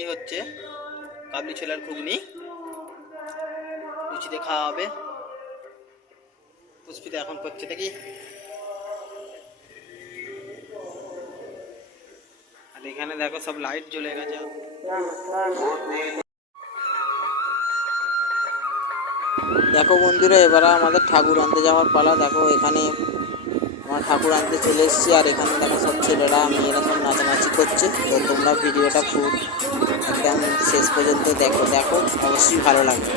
ঘুগনি হচ্ছে। কাবলি ছোলার ঘুগনি। লুচিতে খাওয়া হবে। পুষ্পিতা এখন করছে দেখি। আর এখানে দেখো সব লাইট জ্বলে গেছে। দেখো বন্ধুরা, এবারে আমাদের ঠাকুর আনতে যাওয়ার পালা। দেখো এখানে আমার ঠাকুর আনতে চলে এসেছি, আর এখানে দেখো সব ছেলেরা, মেয়েরা সব নাচানাচি করছে? তো তোমরা ভিডিওটা খুব একদম শেষ পর্যন্ত দেখো। দেখো অবশ্যই ভালো লাগবে।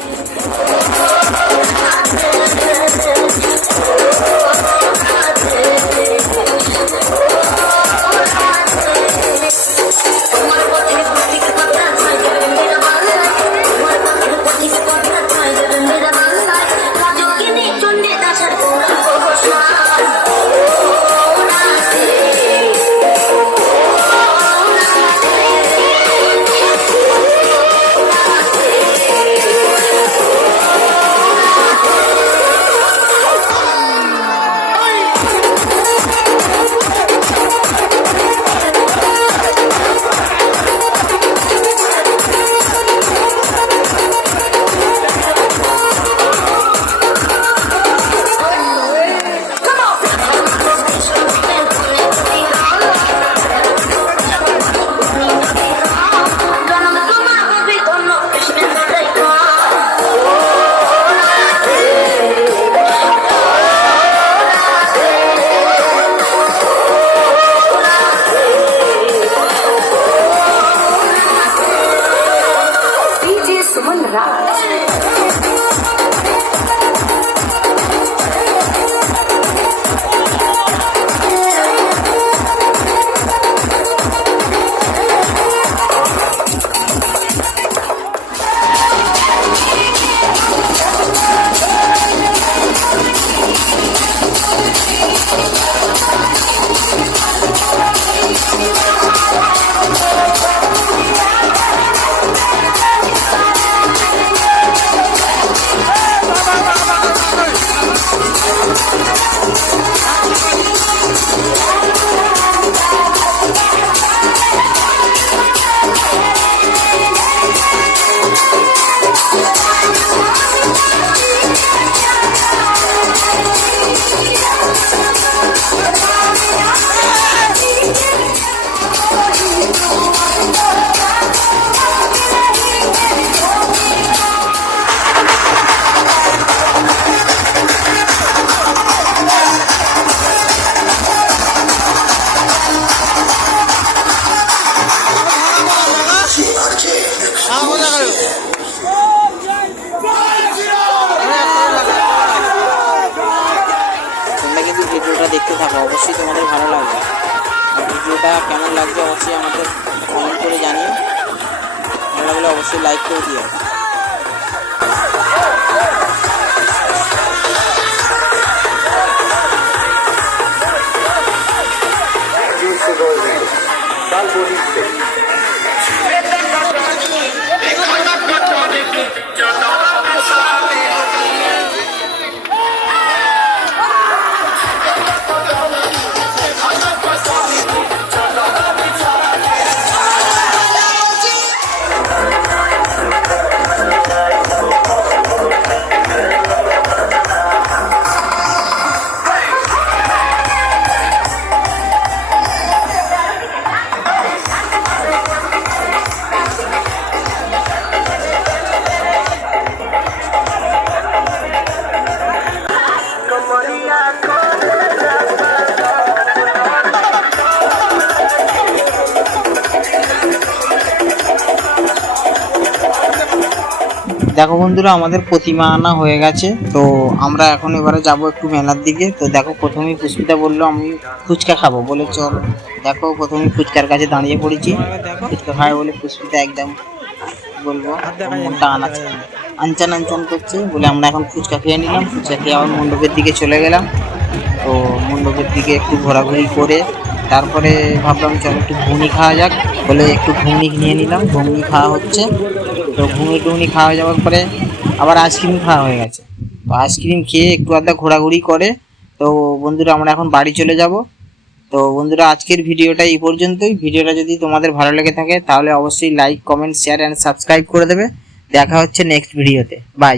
God. তোমরা কিন্তু ভিডিওটা দেখতে থাকো, অবশ্যই তোমাদের ভালো লাগবে। আর ভিডিওটা কেমন লাগছে অবশ্যই আমাদের কমেন্ট করে জানিও। ভালো লাগলে অবশ্যই লাইক করে দিও। দেখো বন্ধুরা, আমাদের প্রতিমা আনা হয়ে গেছে। তো আমরা এখন এবারে যাব একটু মেলার দিকে। তো দেখো, প্রথমেই পুষ্পিতা বলল, আমি ফুচকা খাব। বলে চল। দেখো, প্রথমেই ফুচকার কাছে দাঁড়িয়ে পড়েছি। ফুচকা খাবে বলে পুষ্পিতা একদম বলব। মনটা আনাচ্ছে আনচান আনচান করছে বলে আমরা এখন ফুচকা খেয়ে নিলাম। ফুচকা খেয়ে আবার মণ্ডপের দিকে চলে গেলাম। তো মণ্ডপের দিকে একটু ঘোরাঘুরি করে তারপরে ভাবলাম চলো একটু ঘুগনি খাওয়া যাক। বলে একটু ঘুগনি নিয়ে নিলাম ঘুগনি খাওয়া হচ্ছে। তো ঘুগনি টুগনি খাওয়া হয়ে যাওয়ার পরে আবার আইসক্রিম খাওয়া হয়ে গেছে। তো আইসক্রিম খেয়ে একটু আধা ঘোরাঘুরি করে তো বন্ধুরা আমরা এখন বাড়ি চলে যাব। তো বন্ধুরা, আজকের ভিডিওটা এই পর্যন্তই। ভিডিওটা যদি তোমাদের ভালো লেগে থাকে, তাহলে অবশ্যই like comment share and subscribe করে দেবে। দেখা হচ্ছে নেক্সট ভিডিওতে বাই